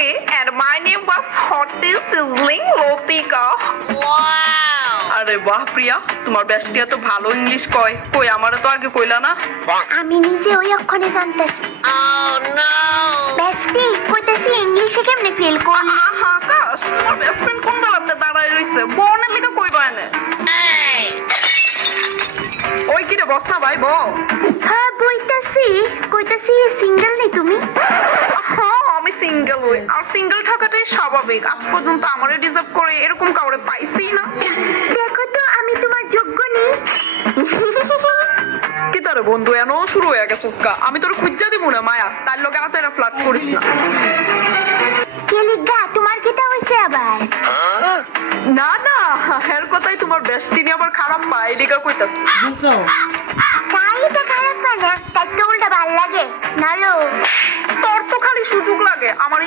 Bestie, and my name was Hottie Sizzling Lotika. আরে বাহ প্রিয়া, তোমার বেস্টিয়া তো ভালো ইংলিশ কয়। কই আমারে তো আগে কইলা না। আমি নিজে ওই অক্ষরে জানতাছি। বেস্টি কইতাছি ইংলিশে কেমনে ফেল করলি? আকাশ, তোমার বেস্ট ফ্রেন্ড কোন বেলাতে দাঁড়ায় রইছে? বনের লিগা কইবা এনে। ওই কি রে বস্তা ভাই বল। হ্যাঁ বইতাছি, কইতাছি সিঙ্গেল নেই তুমি? হ্যাঁ আমি সিঙ্গেল হই, আর সিঙ্গেল থাকাটাই স্বাভাবিক। আজ পর্যন্ত আমারে ডিজার্ভ করে এরকম কাউরে পাইছি না। দেখো তো আমি তোমার যোগ্য নেই। কি তারে বন্ধু এনো শুরু হয়ে গেছে উস্কা। আমি তোর খুঁজা দিব না মায়া, তার লগে আর তারা ফ্লার্ট করিস না। কেলিগা তোমার কিটা হইছে আবার? না না, এর কথাই তোমার বেস্টি নিয়ে আবার খারাপ পায় এদিকে কইতাছ। তাই তো খারাপ পায় না, তাই তো উল্টা ভাল লাগে নালো। তোর তো খালি সুযোগ লাগে আমার